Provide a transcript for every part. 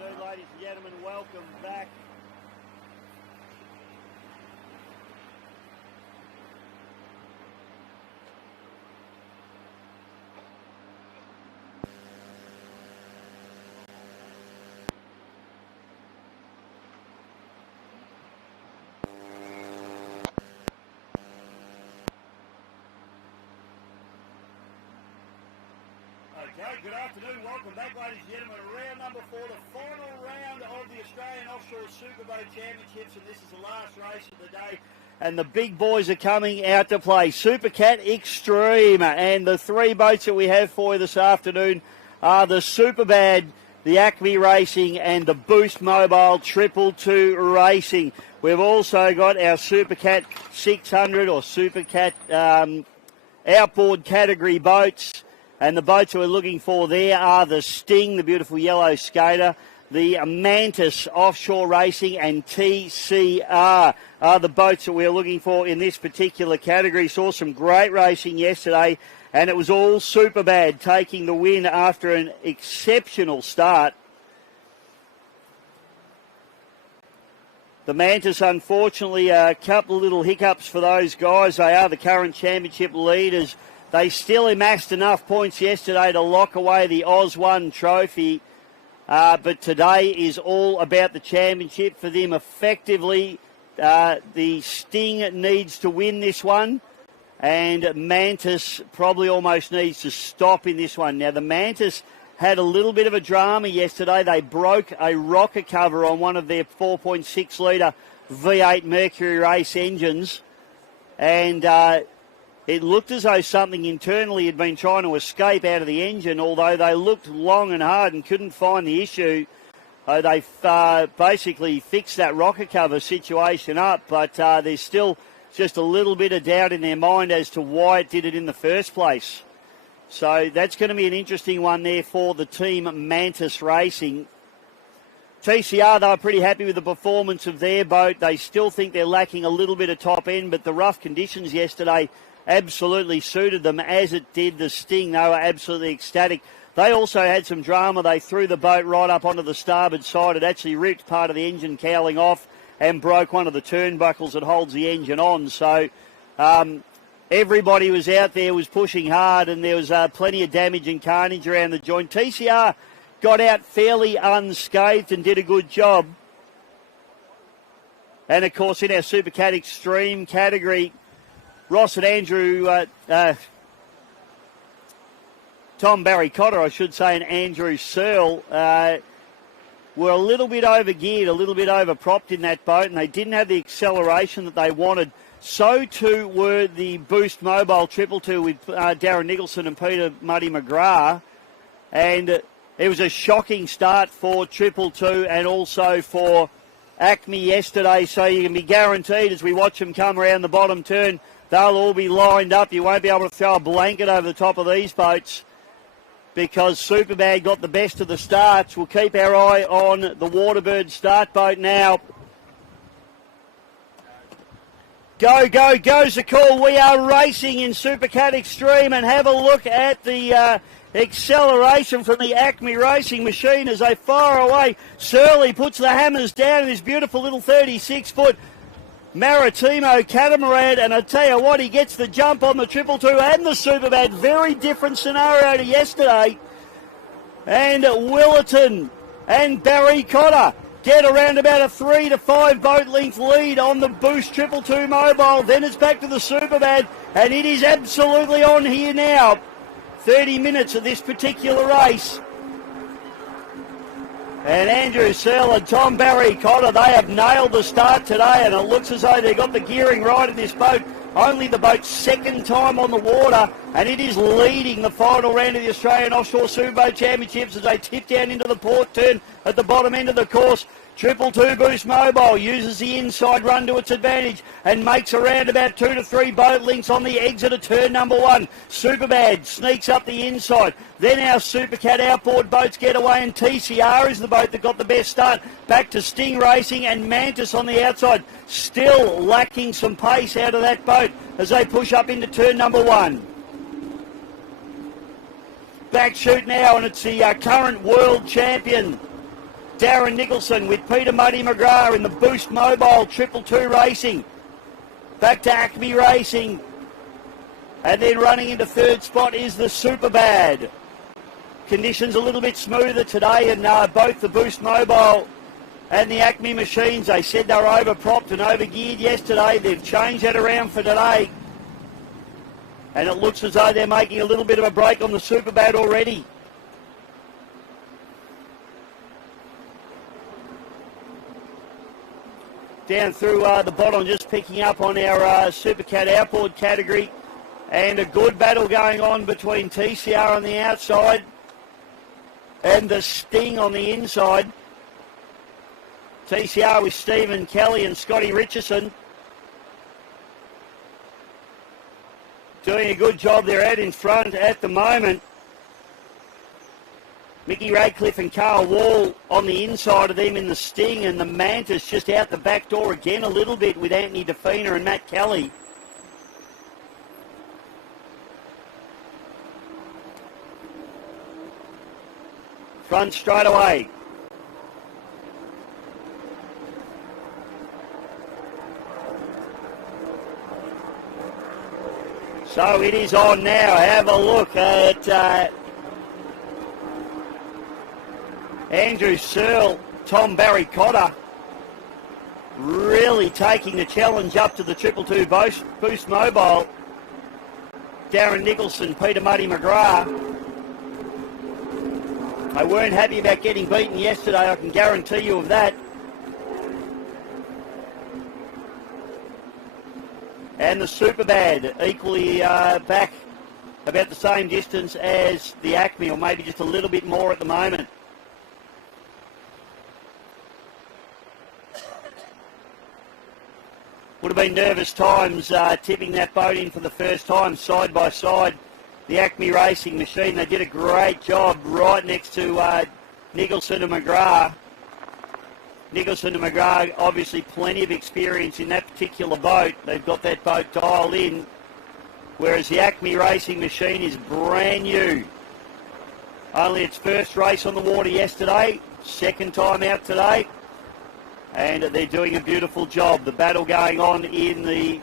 afternoon, ladies and gentlemen. Welcome back. Okay, good afternoon. Welcome back, ladies and gentlemen. Round number 4, the final round of the Australian Offshore Superboat Championships, and this is the last race of the day. And the big boys are coming out to play. Supercat Extreme, and the three boats that we have for you this afternoon are the Superbad, the Acme Racing, and the Boost Mobile 222 Racing. We've also got our Supercat 600 or Supercat outboard category boats. And the boats that we're looking for there are the Sting, the beautiful yellow skater, the Mantis Offshore Racing, and TCR are the boats that we're looking for in this particular category. Saw some great racing yesterday, and it was all Superbad taking the win after an exceptional start. The Mantis, unfortunately, a couple of little hiccups for those guys. They are the current championship leaders. They still amassed enough points yesterday to lock away the Oz 1 trophy, but today is all about the championship for them. Effectively, the Sting needs to win this one, and Mantis probably almost needs to stop in this one. Now, the Mantis had a little bit of a drama yesterday. They broke a rocker cover on one of their 4.6 litre V8 Mercury race engines, and it looked as though something internally had been trying to escape out of the engine, although they looked long and hard and couldn't find the issue. They basically fixed that rocker cover situation up, but there's still just a little bit of doubt in their mind as to why it did it in the first place. So that's going to be an interesting one there for the team Mantis Racing. TCR, they were pretty happy with the performance of their boat. They still think they're lacking a little bit of top end, but the rough conditions yesterday absolutely suited them, as it did the Sting. They were absolutely ecstatic. They also had some drama. They threw the boat right up onto the starboard side. It actually ripped part of the engine cowling off and broke one of the turnbuckles that holds the engine on. So everybody was out there, was pushing hard, and there was plenty of damage and carnage around the joint. TCR got out fairly unscathed and did a good job. And, of course, in our Supercat Extreme category, Ross and Andrew, Tom Barry Cotter, I should say, and Andrew Searle were a little bit overgeared, a little bit overpropped in that boat, and they didn't have the acceleration that they wanted. So too were the Boost Mobile 222 with Darren Nicholson and Peter Muddy McGrath, and it was a shocking start for 222 and also for Acme yesterday, so you can be guaranteed as we watch them come around the bottom turn, they'll all be lined up. You won't be able to throw a blanket over the top of these boats because Superbad got the best of the starts. We'll keep our eye on the Waterbird start boat now. Go, go, goes the call. We are racing in Supercat Extreme, and have a look at the acceleration from the Acme Racing machine as they fire away. Surly puts the hammers down in his beautiful little 36-foot Maritimo catamaran, and I tell you what, he gets the jump on the 222 and the Superbad. Very different scenario to yesterday. And Willerton and Barry Cotter get around about a 3 to 5 boat length lead on the Boost 222 Mobile. Then it's back to the Superbad, and it is absolutely on here now. 30 minutes of this particular race. And Andrew Searle and Tom Barry Cotter, they have nailed the start today, and it looks as though they've got the gearing right in this boat. Only the boat's second time on the water, and it is leading the final round of the Australian Offshore Superboat Championships as they tip down into the port turn at the bottom end of the course. 222 Boost Mobile uses the inside run to its advantage and makes around about 2 to 3 boat lengths on the exit of turn number 1. Superbad sneaks up the inside. Then our Supercat outboard boats get away, and TCR is the boat that got the best start. Back to Sting Racing and Mantis on the outside. Still lacking some pace out of that boat as they push up into turn number 1. Back shoot now, and it's the current world champion Darren Nicholson with Peter Muddy McGrath in the Boost Mobile 222 Racing. Back to Acme Racing. And then running into third spot is the Superbad. Conditions a little bit smoother today, and both the Boost Mobile and the Acme machines, they said they were overpropped and overgeared yesterday. They've changed that around for today. And it looks as though they're making a little bit of a break on the Superbad already. Down through the bottom, just picking up on our Supercat outboard category. And a good battle going on between TCR on the outside and the Sting on the inside. TCR with Stephen Kelly and Scotty Richardson. Doing a good job. They're out in front at the moment. Mickey Radcliffe and Carl Wall on the inside of them in the Sting, and the Mantis just out the back door again a little bit with Anthony DeFina and Matt Kelly. Front straight away. So it is on now. Have a look at Andrew Searle, Tom Barry Cotter, really taking the challenge up to the 222 Boost Mobile. Darren Nicholson, Peter Muddy McGrath. They weren't happy about getting beaten yesterday, I can guarantee you of that. And the Superbad equally back about the same distance as the Acme, or maybe just a little bit more at the moment. Would have been nervous times tipping that boat in for the first time side by side. The Acme Racing machine, they did a great job right next to Nicholson and McGrath. Nicholson and McGrath, obviously plenty of experience in that particular boat. They've got that boat dialed in, whereas the Acme Racing machine is brand new. Only its first race on the water yesterday, second time out today, and they're doing a beautiful job. The battle going on in the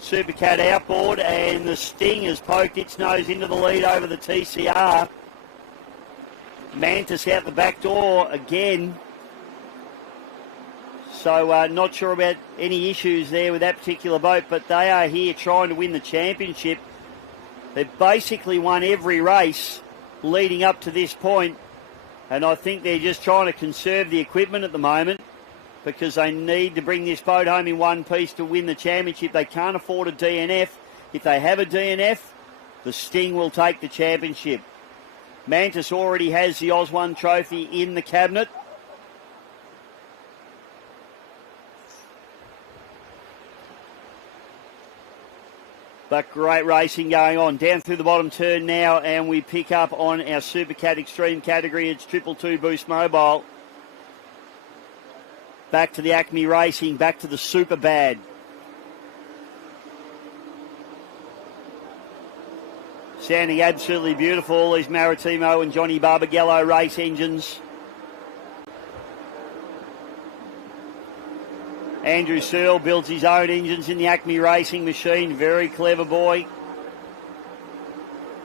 Supercat outboard, and the Sting has poked its nose into the lead over the TCR. Mantis out the back door again. So not sure about any issues there with that particular boat, but they are here trying to win the championship. They've basically won every race leading up to this point, and I think they're just trying to conserve the equipment at the moment, because they need to bring this boat home in one piece to win the championship. They can't afford a DNF. If they have a DNF, the Sting will take the championship. Mantis already has the Oz1 trophy in the cabinet. But great racing going on. Down through the bottom turn now, and we pick up on our Supercat Extreme category. It's 222 Boost Mobile. Back to the Acme Racing, back to the Superbad. Sounding absolutely beautiful, all these Maritimo and Johnny Barbagallo race engines. Andrew Searle builds his own engines in the Acme Racing machine. Very clever boy.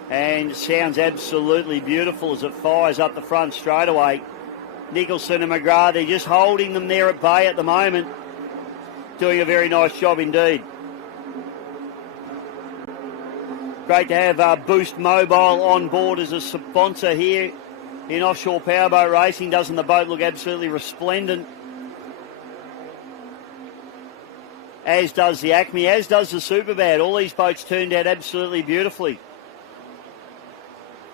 And sounds absolutely beautiful as it fires up the front straight away. Nicholson and McGrath, they're just holding them there at bay at the moment. Doing a very nice job indeed. Great to have Boost Mobile on board as a sponsor here in Offshore Powerboat Racing. Doesn't the boat look absolutely resplendent? As does the Acme, as does the Superbad. All these boats turned out absolutely beautifully.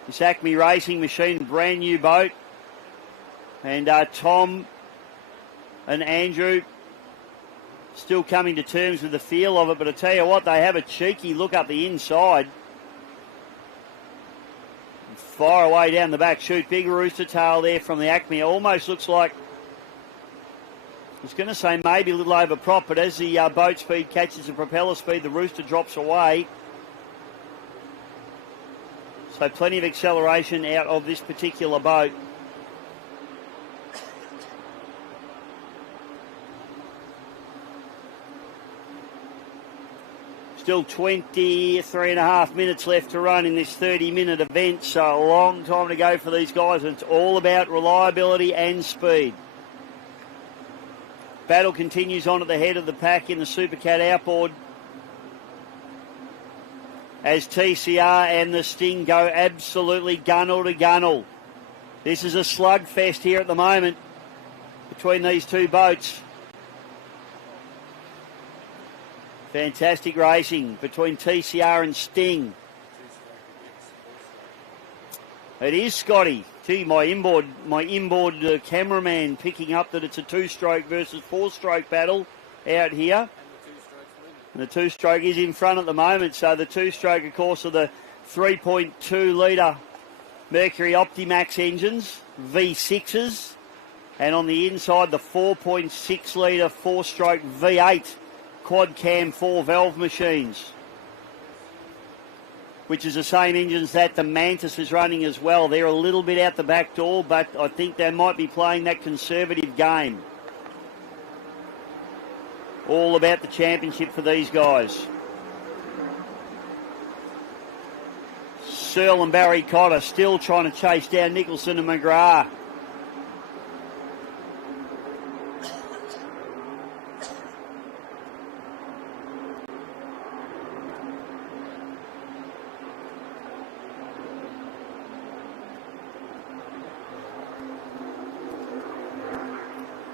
This Acme Racing machine, brand new boat. And Tom and Andrew still coming to terms with the feel of it. But I tell you what, they have a cheeky look up the inside. Fire away down the back chute. Big rooster tail there from the Acme. Almost looks like, I was going to say maybe a little over prop, but as the boat speed catches the propeller speed, the rooster drops away. So plenty of acceleration out of this particular boat. Still 23.5 minutes left to run in this 30-minute event, so a long time to go for these guys. It's all about reliability and speed. Battle continues on at the head of the pack in the Supercat outboard, as TCR and the Sting go absolutely gunnel to gunnel. This is a slugfest here at the moment between these two boats. Fantastic racing between TCR and Sting. It is Scotty. Gee, my inboard cameraman picking up that it's a two-stroke versus four-stroke battle out here. And the two-stroke is in front at the moment. So the two-stroke, of course, are the 3.2 litre Mercury Optimax engines, V6s. And on the inside, the 4.6 litre four-stroke V8 quad cam 4-valve machines, which is the same engines that the Mantis is running as well. They're a little bit out the back door, but I think they might be playing that conservative game. All about the championship for these guys. Searle and Barry Cotter still trying to chase down Nicholson and McGrath.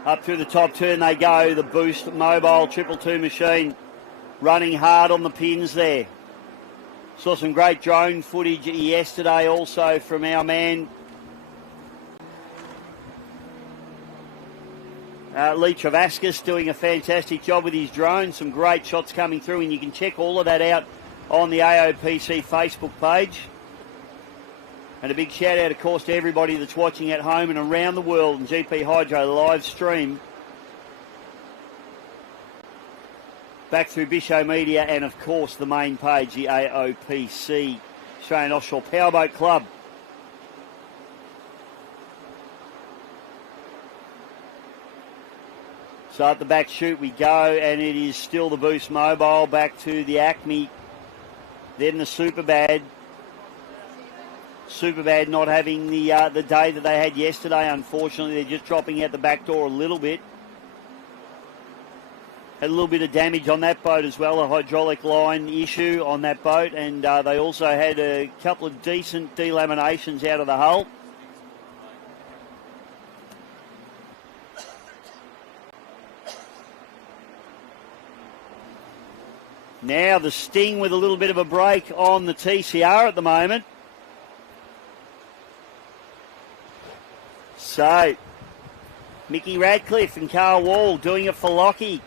Up through the top turn they go, the Boost Mobile 222 machine running hard on the pins there. Saw some great drone footage yesterday also from our man Lee Travascus, doing a fantastic job with his drone. Some great shots coming through, and you can check all of that out on the AOPC Facebook page. And a big shout out, of course, to everybody that's watching at home and around the world on GP Hydro live stream. Back through Bisho Media and, of course, the main page, the AOPC, Australian Offshore Powerboat Club. So at the back chute we go, and it is still the Boost Mobile back to the Acme, then the Superbad. Superbad not having the day that they had yesterday, unfortunately. They're just dropping out the back door a little bit. Had a little bit of damage on that boat as well, a hydraulic line issue on that boat, and they also had a couple of decent delaminations out of the hull. Now the Sting with a little bit of a break on the TCR at the moment. So, Mickey Radcliffe and Carl Wall doing it for Lockie.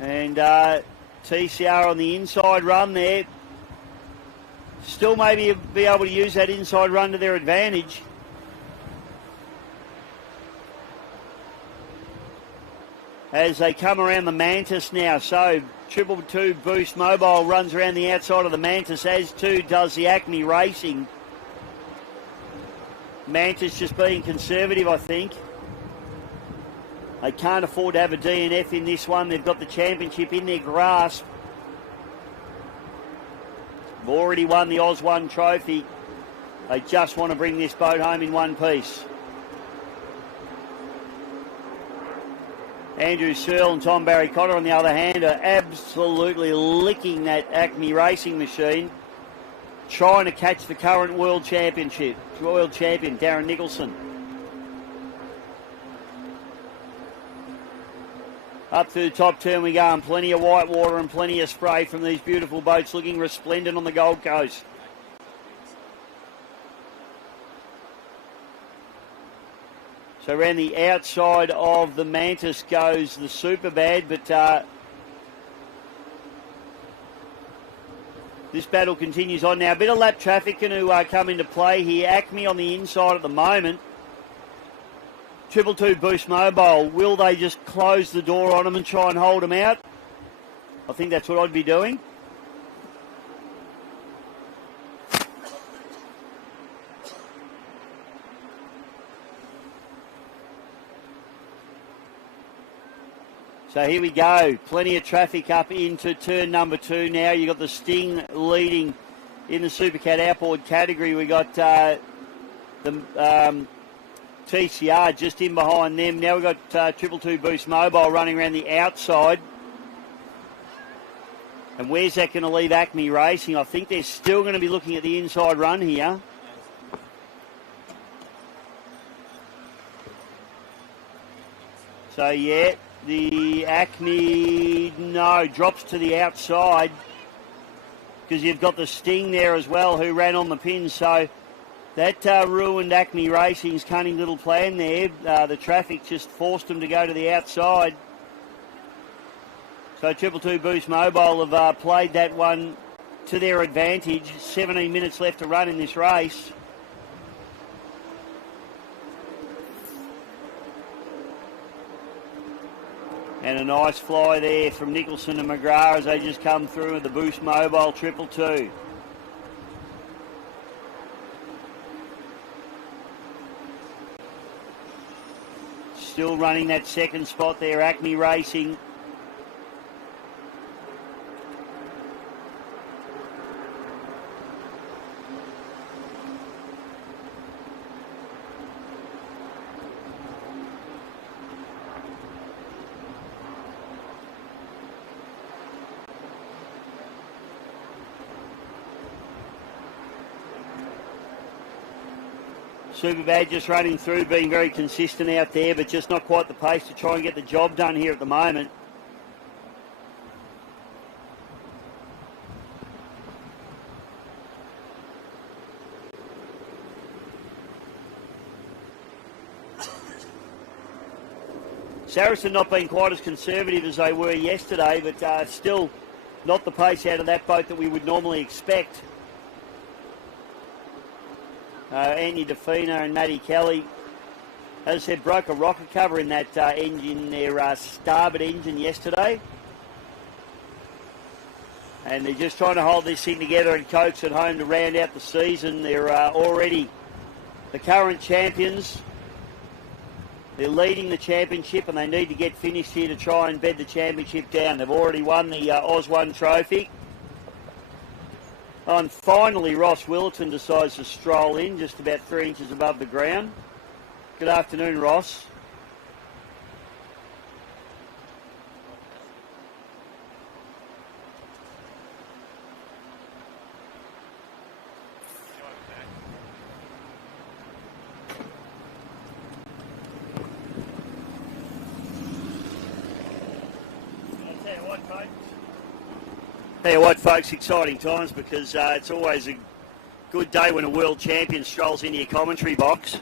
And TCR on the inside run there. Still maybe be able to use that inside run to their advantage. As they come around the Mantis now. So, 222 Boost Mobile runs around the outside of the Mantis, as too does the Acme Racing. Mantis just being conservative, I think. They can't afford to have a DNF in this one. They've got the championship in their grasp. They've already won the Oz 1 trophy. They just want to bring this boat home in one piece. Andrew Searle and Tom Barry Cotter, on the other hand, are absolutely licking that Acme Racing machine, trying to catch the current world champion, Darren Nicholson. Up through the top turn we go, and plenty of white water and plenty of spray from these beautiful boats, looking resplendent on the Gold Coast. So around the outside of the Mantis goes the Superbad, but this battle continues on now. A bit of lap traffic going to come into play here. Acme on the inside at the moment. 222 Boost Mobile. Will they just close the door on them and try and hold them out? I think that's what I'd be doing. So here we go. Plenty of traffic up into turn number 2 now. You've got the Sting leading in the Supercat outboard category. We got the TCR just in behind them. Now we've got 222 Boost Mobile running around the outside. And where's that going to leave Acme Racing? I think they're still going to be looking at the inside run here. So, yeah, the Acme, drops to the outside because you've got the Sting there as well who ran on the pin. So that ruined Acme Racing's cunning little plan there. The traffic just forced them to go to the outside. So 222 Boost Mobile have played that one to their advantage. 17 minutes left to run in this race. And a nice fly there from Nicholson and McGrath as they just come through with the Boost Mobile 222. Still running that second spot there, Acme Racing. Superbad just running through, being very consistent out there, but just not quite the pace to try and get the job done here at the moment. Saracen not being quite as conservative as they were yesterday, but still not the pace out of that boat that we would normally expect. Andy DeFina and Matty Kelly, as I said, broke a rocket cover in that engine, their starboard engine yesterday. And they're just trying to hold this thing together and coax it home to round out the season. They're already the current champions. They're leading the championship and they need to get finished here to try and bed the championship down. They've already won the Oz1 trophy. Oh, and finally, Ross Willerton decides to stroll in just about 3 inches above the ground. Good afternoon, Ross. Tell you what, folks, exciting times because it's always a good day when a world champion strolls into your commentary box.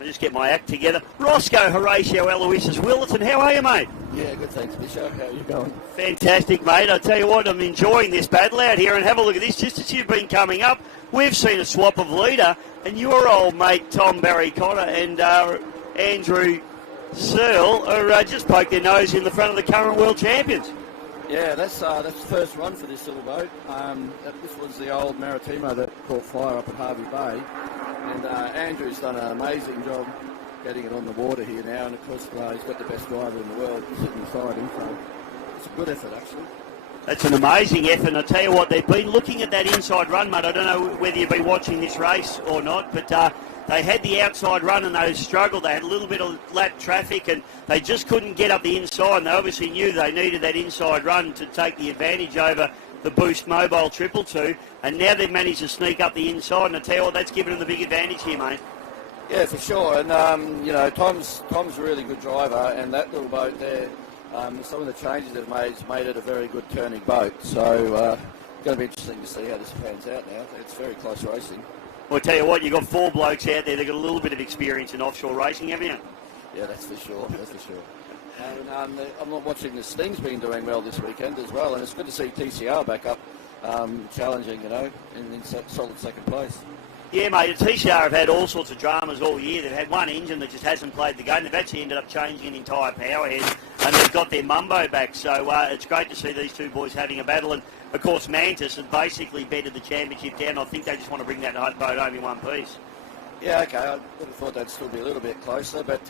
I'll just get my act together. Roscoe Horatio Aloysius Willerton, how are you, mate? Yeah, good, thanks, Bisho. How are you going? Fantastic, mate. I tell you what, I'm enjoying this battle out here, and have a look at this. Just as you've been coming up, we've seen a swap of leader, and your old mate Tom Barry Cotter and Andrew Searle are just poked their nose in the front of the current world champions. Yeah, that's the first run for this little boat. This was the old Maritimo that caught fire up at Harvey Bay, and Andrew's done an amazing job getting it on the water here now, and of course he's got the best driver in the world sitting beside him, so it's a good effort actually. That's an amazing effort, and I tell you what, they've been looking at that inside run, mate. I don't know whether you've been watching this race or not, but they had the outside run and they struggled. They had a little bit of lap traffic and they just couldn't get up the inside. And they obviously knew they needed that inside run to take the advantage over the Boost Mobile 222. And now they've managed to sneak up the inside. And I tell you what, that's given them the big advantage here, mate. Yeah, for sure. And, you know, Tom's a really good driver. And that little boat there, some of the changes they've made it a very good turning boat. So it's going to be interesting to see how this pans out now. It's very close racing. Well, I tell you what, you've got 4 blokes out there. They've got a little bit of experience in offshore racing, haven't you? Yeah, that's for sure. That's for sure. And I'm not watching the Sting's been doing well this weekend as well, and it's good to see TCR back up, challenging, you know, in solid second place. Yeah, mate, the TCR have had all sorts of dramas all year. They've had one engine that just hasn't played the game. They've actually ended up changing an entire powerhead, and they've got their mumbo back. So it's great to see these two boys having a battle. And, of course, Mantis has basically bedded the championship down. I think they just want to bring that boat home in one piece. Yeah, okay. I would have thought they'd still be a little bit closer, but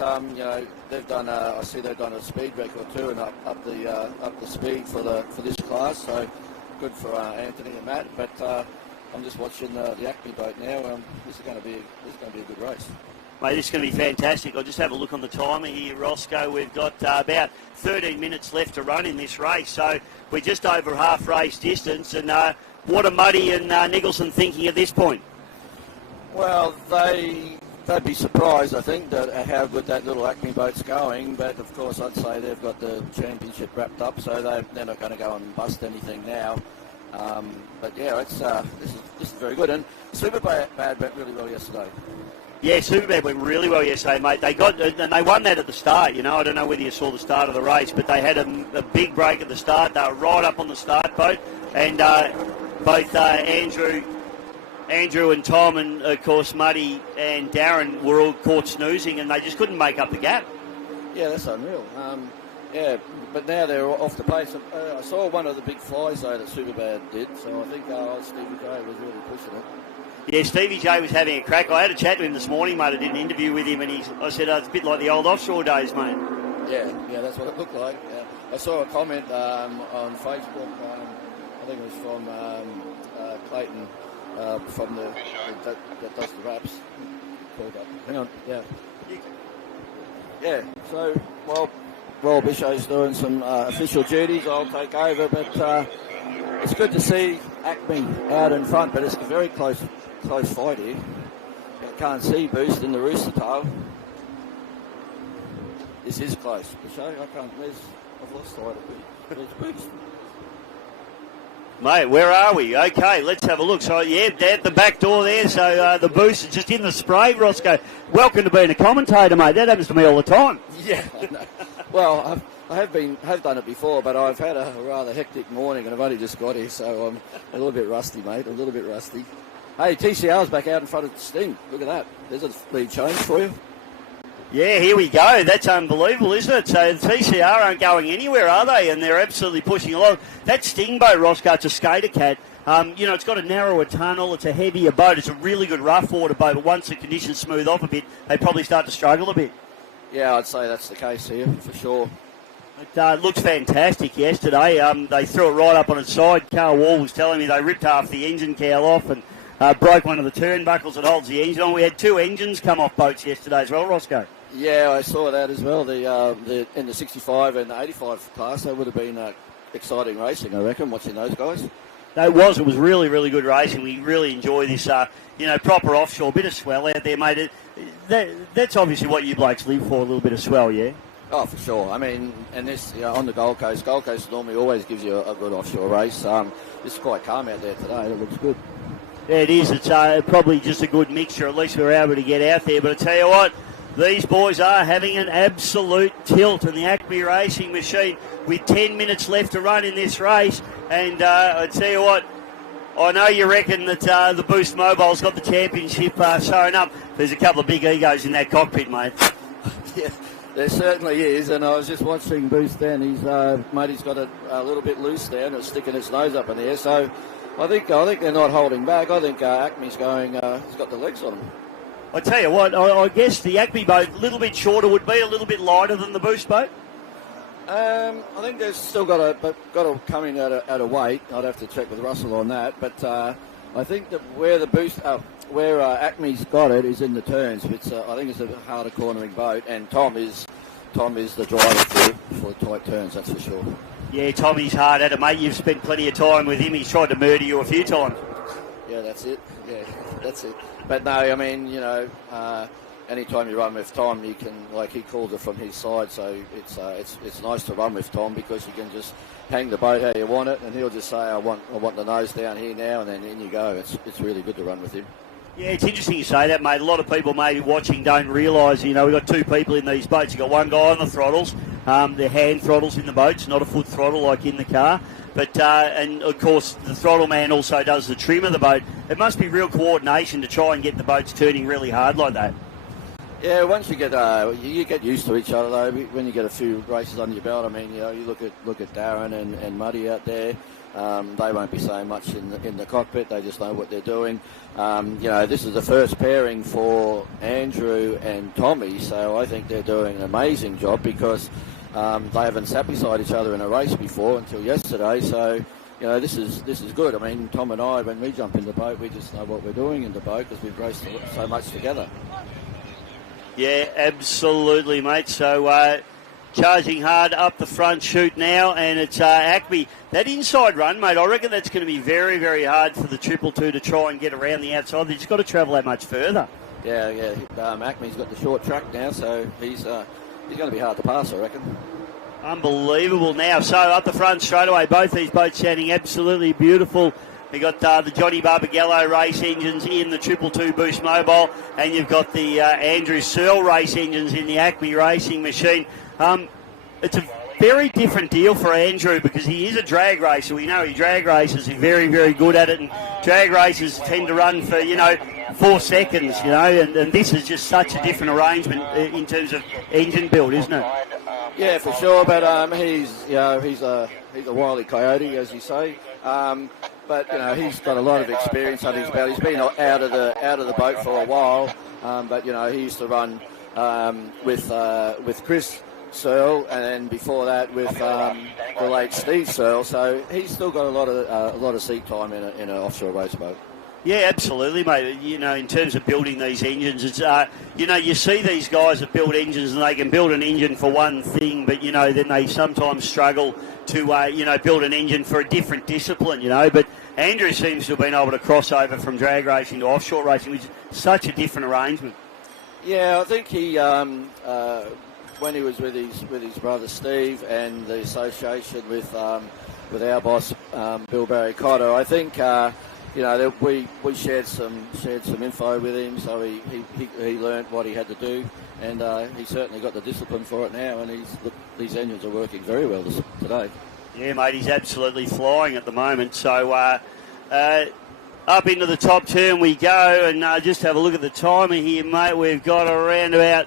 they've done. I see they've done a speed record too, and up the speed for this class. So good for Anthony and Matt. But I'm just watching the Acme boat now. This is going to be a good race. Mate, this is going to be fantastic. I'll just have a look on the timer here, Roscoe. We've got about 13 minutes left to run in this race, so we're just over half race distance. And what are Muddy and Nicholson thinking at this point? Well, they'd be surprised, I think, that how good that little Acme boat's going. But of course, I'd say they've got the championship wrapped up, so they're not going to go and bust anything now. But yeah, this is very good. And Superbad went really well yesterday. Yeah, Superbad went really well yesterday, mate. They won that at the start. I don't know whether you saw the start of the race, but they had a big break at the start. They were right up on the start boat, and both Andrew and Tom, and of course Muddy and Darren were all caught snoozing, and they just couldn't make up the gap. Yeah, that's unreal. But now they're off the pace. I saw one of the big flies though that Superbad did, so I think Stevie J was really pushing it. Yeah, Stevie J was having a crack. I had a chat to him this morning, mate. I did an interview with him, and I said, it's a bit like the old offshore days, mate. Yeah, that's what it looked like. Yeah. I saw a comment on Facebook, I think it was from Clayton, from that does the raps. Hang on, yeah. Yeah, so, while Bishop's doing some official duties, I'll take over, but it's good to see Acme out in front, but it's a very close fight here. I can't see Boost in the rooster tail. This is close. Bishop, I've lost sight of it. Where's Boost? Mate, where are we? Okay, let's have a look. So, yeah, they're at the back door there. So the Boost is just in the spray, Roscoe. Welcome to being a commentator, mate. That happens to me all the time. Yeah, I know. Well, I have done it before, but I've had a rather hectic morning, and I've only just got here, so I'm a little bit rusty, mate. A little bit rusty. Hey, TCR's back out in front of Sting. Look at that. There's a lead change for you. Yeah, here we go. That's unbelievable, isn't it? So the TCR aren't going anywhere, are they? And they're absolutely pushing along. That Sting boat, Roscoe, it's a skater cat. It's got a narrower tunnel. It's a heavier boat. It's a really good rough water boat. But once the conditions smooth off a bit, they probably start to struggle a bit. Yeah, I'd say that's the case here, for sure. It looked fantastic yesterday. They threw it right up on its side. Carl Wall was telling me they ripped half the engine cowl off and broke one of the turnbuckles that holds the engine on. We had 2 engines come off boats yesterday as well, Roscoe. Yeah, I saw that as well. The in the 65 and the 85 class, that would have been exciting racing, I reckon, watching those guys. It was really, really good racing. We really enjoy this, proper offshore, bit of swell out there, mate. That's obviously what you blokes live for, a little bit of swell, yeah? Oh, for sure. I mean, and this, on the Gold Coast normally always gives you a good offshore race. It's quite calm out there today. It looks good. Yeah, it is. It's probably just a good mixture. At least we're able to get out there. But I tell you what, these boys are having an absolute tilt in the Acme Racing Machine with 10 minutes left to run in this race. And I tell you what, I know you reckon that the Boost Mobile's got the championship sewn up. There's a couple of big egos in that cockpit, mate. Yeah, there certainly is. And I was just watching Boost then. He's got it a little bit loose there and it's sticking its nose up in the air. So I think they're not holding back. I think Acme's going. He's got the legs on him. I tell you what, I guess the Acme boat a little bit shorter would be a little bit lighter than the Boost boat. I think they've still got to come in at a weight. I'd have to check with Russell on that. But I think that where Acme's got it is in the turns. I think it's a harder cornering boat, and Tom is the driver for tight turns. That's for sure. Yeah, Tommy's hard at it, mate. You've spent plenty of time with him. He's tried to murder you a few times. Yeah, that's it. Yeah, that's it. But no, I mean, anytime you run with Tom, you can, he calls it from his side, so it's nice to run with Tom because you can just hang the boat how you want it, and he'll just say, I want the nose down here now, and then in you go. It's really good to run with him. Yeah, it's interesting you say that, mate. A lot of people maybe watching don't realise, we've got 2 people in these boats. You've got one guy on the throttles. They're hand throttles in the boats, not a foot throttle like in the car. But, and of course, the throttle man also does the trim of the boat. It must be real coordination to try and get the boats turning really hard like that. Yeah, once you get used to each other though. When you get a few races under your belt, I mean, you look at Darren and Muddy out there. They won't be saying much in the cockpit. They just know what they're doing. This is the first pairing for Andrew and Tommy, so I think they're doing an amazing job because they haven't sat beside each other in a race before until yesterday. So, this is good. I mean, Tom and I, when we jump in the boat, we just know what we're doing in the boat because we've raced so much together. Yeah, absolutely, mate. So charging hard up the front chute now, and it's Acme. That inside run, mate, I reckon that's going to be very, very hard for the 222 to try and get around the outside. They've just got to travel that much further. Yeah. Acme's got the short track now, so he's going to be hard to pass, I reckon. Unbelievable now. So up the front straight away, both these boats sounding absolutely beautiful. We've got the Johnny Barbagallo race engines in the 222 Boost Mobile, and you've got the Andrew Searle race engines in the Acme racing machine. It's a very different deal for Andrew because he is a drag racer. We know he drag races. He's very, very good at it, and drag racers tend to run for, 4 seconds, and this is just such a different arrangement in terms of engine build, isn't it? Yeah, for sure, but he's a wily coyote, as you say. But he's got a lot of experience under his belt. He's been out of the boat for a while, but he used to run with Chris Searle, and then before that with the late Steve Searle. So he's still got a lot of seat time in an offshore race boat. Yeah, absolutely, mate. In terms of building these engines, it's you see these guys that build engines and they can build an engine for one thing, but then they sometimes struggle to build an engine for a different discipline. But Andrew seems to have been able to cross over from drag racing to offshore racing, which is such a different arrangement. Yeah, I think he when he was with his brother Steve and the association with our boss Bill Barry Cotter, I think. That we shared some info with him, so he learnt what he had to do, and he certainly got the discipline for it now, and these engines are working very well today. Yeah, mate, he's absolutely flying at the moment. So up into the top turn we go, and just have a look at the timer here, mate. We've got around about,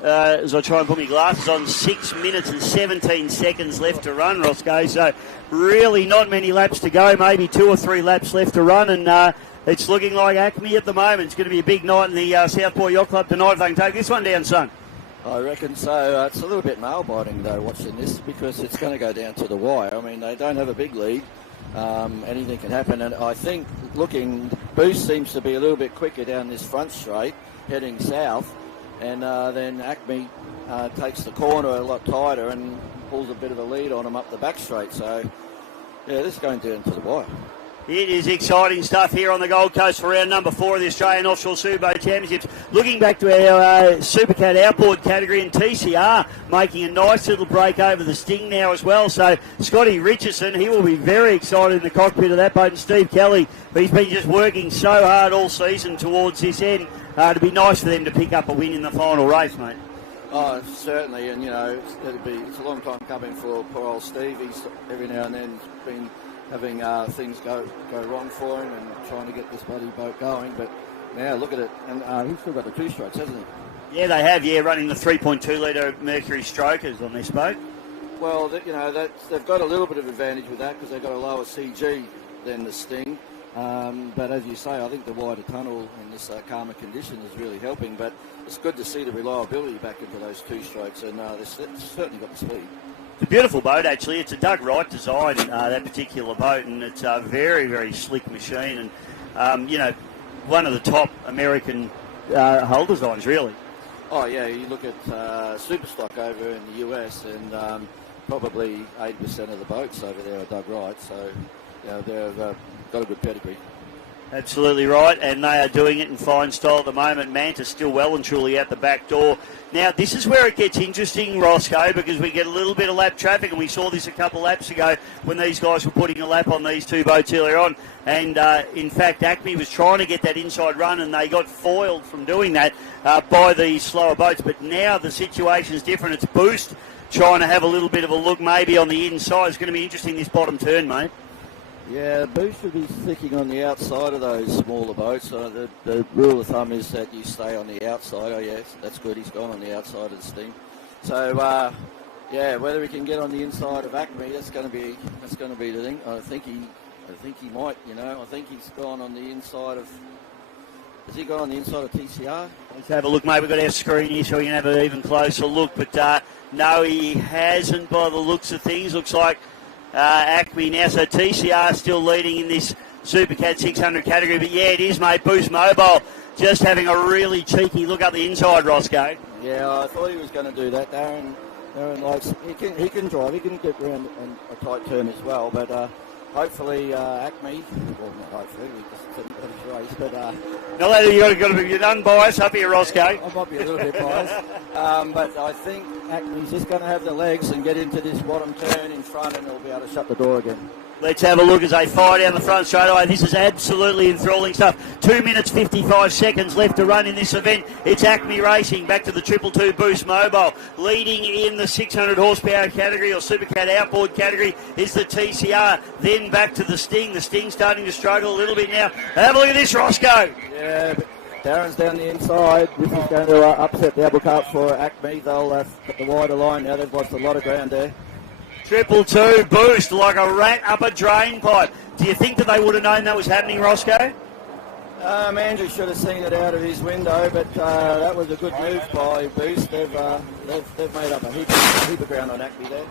as I try and put my glasses on, 6 minutes and 17 seconds left to run, Roscoe. So really not many laps to go, maybe 2 or 3 laps left to run, and it's looking like Acme at the moment. It's going to be a big night in the Southport Yacht Club tonight if they can take this one down, son. I reckon so. It's a little bit nail-biting, though, watching this, because it's going to go down to the wire. I mean, they don't have a big lead. Anything can happen, and I think Boost seems to be a little bit quicker down this front straight, heading south. And then Acme takes the corner a lot tighter and pulls a bit of a lead on him up the back straight. So, yeah, this is going down to the wire. It is exciting stuff here on the Gold Coast for round number 4 of the Australian Offshore Superboat Championships. Looking back to our Supercat outboard category, and TCR making a nice little break over the Sting now as well. So Scotty Richardson, he will be very excited in the cockpit of that boat. And Steve Kelly, he's been just working so hard all season towards this end. It'd be nice for them to pick up a win in the final race, mate. Oh, certainly, and it's a long time coming for poor old Steve. He's every now and then been having things go wrong for him and trying to get this bloody boat going. But now look at it, and he's still got the 2 strokes, hasn't he? Yeah, they have. Yeah, running the 3.2 litre Mercury Strokers on this boat. Well, they've got a little bit of advantage with that because they've got a lower CG than the Sting. But as you say, I think the wider tunnel in this calmer condition is really helping. But it's good to see the reliability back into those 2 strokes, and they've certainly got the speed. It's a beautiful boat, actually. It's a Doug Wright design, that particular boat, and it's a very, very slick machine. And, one of the top American hull designs, really. Oh, yeah, you look at Superstock over in the US, and probably 80% of the boats over there are Doug Wright. So, they've got a good pedigree. Absolutely right, and they are doing it in fine style at the moment. Manta's still well and truly out the back door. Now, this is where it gets interesting, Roscoe, because we get a little bit of lap traffic, and we saw this a couple of laps ago when these guys were putting a lap on these 2 boats earlier on. And, in fact, Acme was trying to get that inside run, and they got foiled from doing that by the slower boats. But now the situation's different. It's Boost trying to have a little bit of a look maybe on the inside. It's going to be interesting, this bottom turn, mate. Yeah, Boost should be sticking on the outside of those smaller boats. The rule of thumb is that you stay on the outside. Oh, yes, that's good. He's gone on the outside of the Sting. So, Yeah, whether he can get on the inside of Acme, that's going to be the thing. I think he might. You know, I think he's gone on the inside of. Has he gone on the inside of TCR? Let's have a look, mate. We've got our screen here so we can have an even closer look. But no, he hasn't by the looks of things. Looks like Acme now. So TCR still leading in this Supercat 600 category. But yeah, it is, mate. Boost Mobile just having a really cheeky look up the inside, Roscoe. Yeah, I thought he was going to do that. Darren likes, he can drive. He can get around on a tight turn as well. But hopefully Acme, well, not hopefully, we just couldn't get his race. But no, you've got to be unbiased up here, Roscoe. I might be a little bit biased. But I think Acme's just going to have the legs and get into this bottom turn in front, and he'll be able to shut the door again. Let's have a look as they fire down the front straight away. This is absolutely enthralling stuff. 2 minutes 55 seconds left to run in this event. It's Acme Racing back to the 222 Boost Mobile. Leading in the 600 horsepower category or Supercat outboard category is the TCR. Then back to the Sting. The Sting starting to struggle a little bit now. Have a look at this, Roscoe. Yeah, but Darren's down the inside. This is going to upset the apple cart for Acme. They'll put the wider line now. They've lost a lot of ground there. 222 Boost like a rat up a drain pipe. Do you think that they would have known that was happening, Roscoe? Andrew should have seen it out of his window, but that was a good move by Boost. They've made up a heap of ground on Acme there.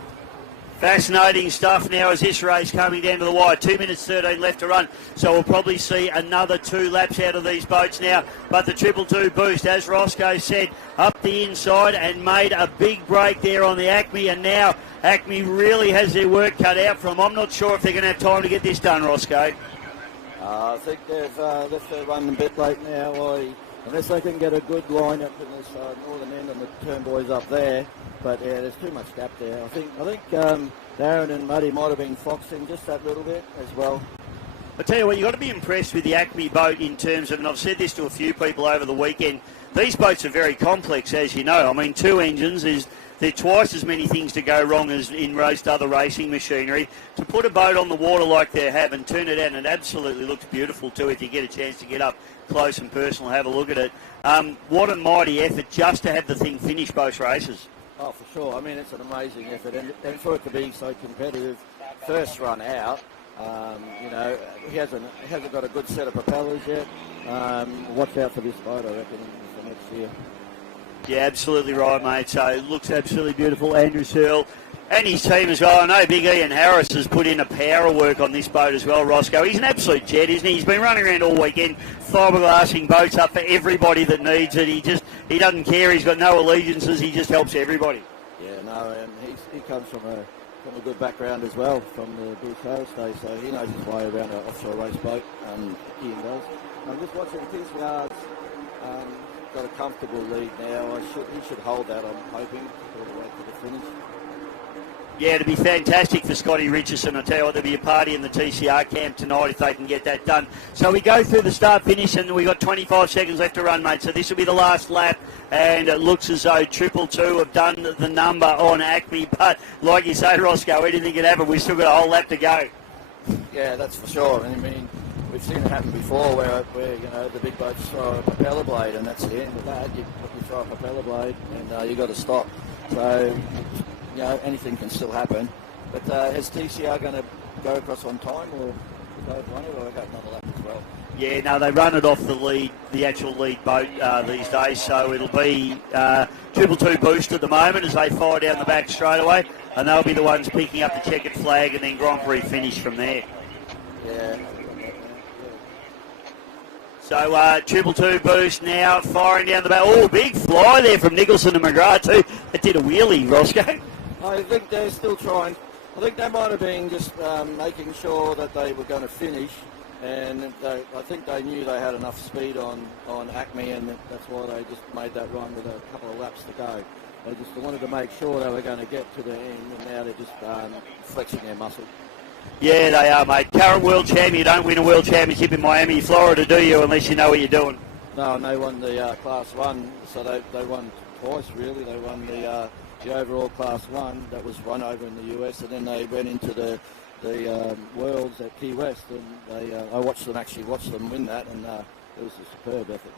Fascinating stuff now as this race coming down to the wire. 2 minutes 13 left to run. So we'll probably see another 2 laps out of these boats now. But the 222 Boost, as Roscoe said, up the inside and made a big break there on the Acme. And now Acme really has their work cut out for them. I'm not sure if they're going to have time to get this done, Roscoe. I think they've left their run a bit late now. Unless they can get a good line up in this northern end and the turn boys up there. But yeah, there's too much gap there. I think Darren and Muddy might have been foxing just that little bit as well. I tell you what, you've got to be impressed with the Acme boat in terms of, and I've said this to a few people over the weekend, these boats are very complex, as you know. I mean, 2 engines they're twice as many things to go wrong as in most other racing machinery. To put a boat on the water like they have and turn it out, and it absolutely looks beautiful too if you get a chance to get up close and personal, have a look at it. What a mighty effort just to have the thing finish both races. Oh, for sure. I mean, it's an amazing effort, and for it to be so competitive, first run out. You know, he hasn't got a good set of propellers yet. Watch out for this boat, I reckon, for next year. Yeah, absolutely right, mate. So it looks absolutely beautiful. Andrew Searle and his team as well. I know Big Ian Harris has put in a power of work on this boat as well, Roscoe. He's an absolute jet, isn't he? He's been running around all weekend, fiberglassing boats up for everybody that needs it. He doesn't care. He's got no allegiances. He just helps everybody. Yeah, no, and he comes from a good background as well, from the Bruce Harris days, so he knows his way around an offshore race boat. Ian does. I'm just watching TCR's got a comfortable lead now. He should hold that, I'm hoping, all the way to the finish. Yeah, it'd be fantastic for Scotty Richardson. I tell you what, there'll be a party in the TCR camp tonight if they can get that done. So we go through the start-finish, and we've got 25 seconds left to run, mate. So this will be the last lap, and it looks as though 222 have done the number on Acme. But like you say, Roscoe, anything can happen. We've still got a whole lap to go. Yeah, that's for sure. I mean, we've seen it happen before where you know, the big boats throw a propeller blade, and that's the end of that. You throw a propeller blade, and you've got to stop. So, you know, anything can still happen. But is TCR going to go across on time, or both run it, or go another lap as well? Yeah, no, they run it off the actual lead boat these days, so it'll be 222 Boost at the moment as they fire down the back straight away, and they'll be the ones picking up the checkered flag and then Grand Prix finish from there. Yeah. So 222 Boost now firing down the back. Oh, big fly there from Nicholson and McGrath too. That did a wheelie, Roscoe. I think they're still trying. I think they might have been just making sure that they were going to finish, and I think they knew they had enough speed on Acme, and that's why they just made that run with a couple of laps to go. They just wanted to make sure they were going to get to the end, and now they're just flexing their muscle. Yeah, they are, mate. Current world champion. You don't win a world championship in Miami, Florida, do you, unless you know what you're doing? No, and they won the Class 1, so they won twice, really. They won the overall Class 1 that was run over in the US, and then they went into the Worlds at Key West, and I watched them win that, and it was a superb effort.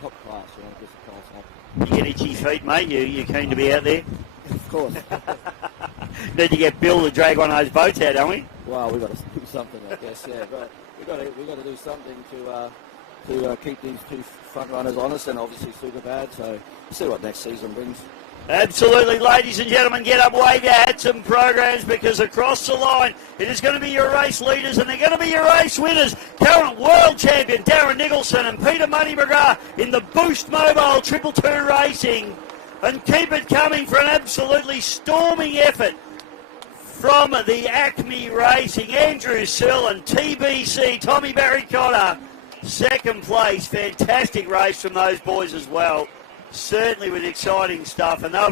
top class, just a class up. You get itchy feet, mate. You're keen to be out there. Of course. Need to get Bill to drag one of those boats out, don't we? Well, we've got to do something, I guess. Yeah, but we've got to do something to keep these two front runners honest, and obviously super bad. So we'll see what next season brings. Absolutely, ladies and gentlemen, get up, wave your hats and programs, because across the line it is going to be your race leaders and they're going to be your race winners. Current world champion Darren Nicholson and Peter Money McGrath in the Boost Mobile 222 Racing. And keep it coming for an absolutely storming effort from the Acme Racing. Andrew Sill and TBC, Tommy Barry Cotter, second place. Fantastic race from those boys as well. Certainly with exciting stuff, and I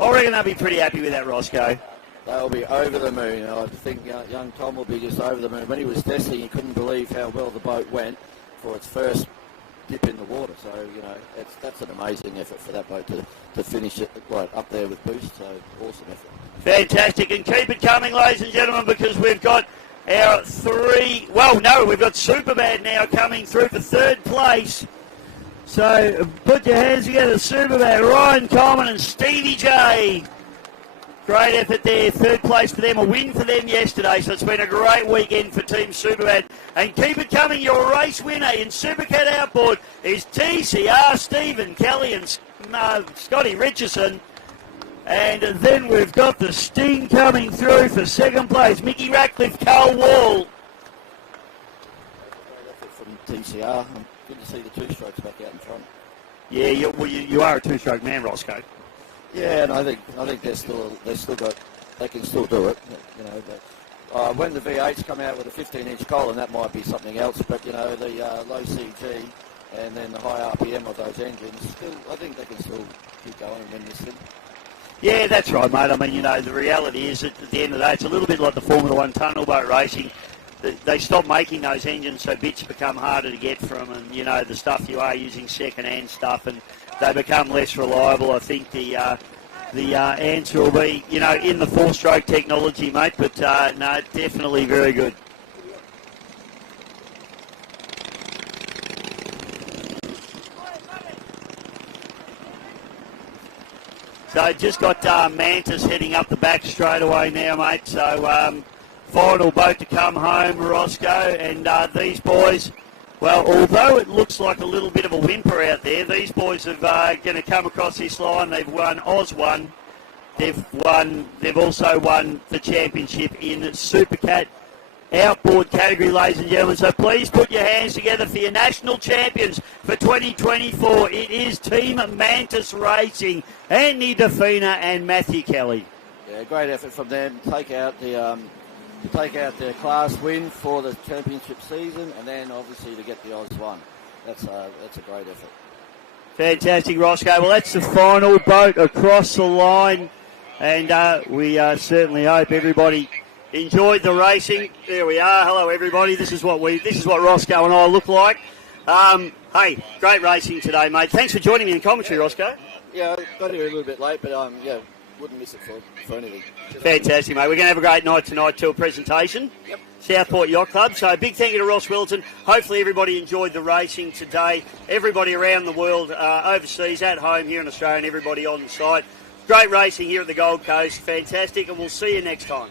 reckon they'll be pretty happy with that, Roscoe. They'll be over the moon. I think young Tom will be just over the moon. When he was testing, he couldn't believe how well the boat went for its first dip in the water. So, that's an amazing effort for that boat to finish it right up there with Boost. So, awesome effort. Fantastic, and keep it coming, ladies and gentlemen, because we've got our we've got Superbad now coming through for third place. So put your hands together, Superbad, Ryan Coleman and Stevie J. Great effort there, third place for them, a win for them yesterday, so it's been a great weekend for Team Superbad. And keep it coming, your race winner in Supercat Outboard is TCR, Stephen Kelly and Scotty Richardson. And then we've got the Sting coming through for second place, Mickey Ratcliffe, Carl Wall. From TCR. Good to see the two-strokes back out in front. Yeah, you are a two-stroke man, Roscoe. Yeah, and I think they can still do it. But when the V8s come out with a 15-inch column, that might be something else. But the low CG and then the high RPM of those engines, I think they can still keep going and win this thing. Yeah, that's right, mate. I mean, the reality is that at the end of the day, it's a little bit like the Formula One tunnel boat racing. They stop making those engines, so bits become harder to get from, and the stuff you are using second-hand stuff, and they become less reliable. I think the answer will be in the four-stroke technology, mate. But no, definitely very good. So just got Mantis heading up the back straight away now, mate. So. Final boat to come home, Roscoe, and these boys, well, although it looks like a little bit of a whimper out there, these boys are going to come across this line. They've won Oz1. They've also won the championship in Supercat Outboard category, ladies and gentlemen. So please put your hands together for your national champions for 2024. It is Team Mantis Racing, Anthony Defina and Matthew Kelly. Yeah, great effort from them. Take out their class win for the championship season, and then obviously to get the Oz one. That's a great effort. Fantastic, Roscoe. Well, that's the final boat across the line, and we certainly hope everybody enjoyed the racing. There we are. Hello, everybody. This is what Roscoe and I look like. Hey, great racing today, mate. Thanks for joining me in commentary, Roscoe. Yeah, I got here a little bit late, but wouldn't miss it for anything. Fantastic, mate. We're going to have a great night tonight till presentation. Yep. Southport Yacht Club. So big thank you to Ross Wilton. Hopefully everybody enjoyed the racing today. Everybody around the world, overseas, at home, here in Australia, and everybody on the site. Great racing here at the Gold Coast. Fantastic, and we'll see you next time.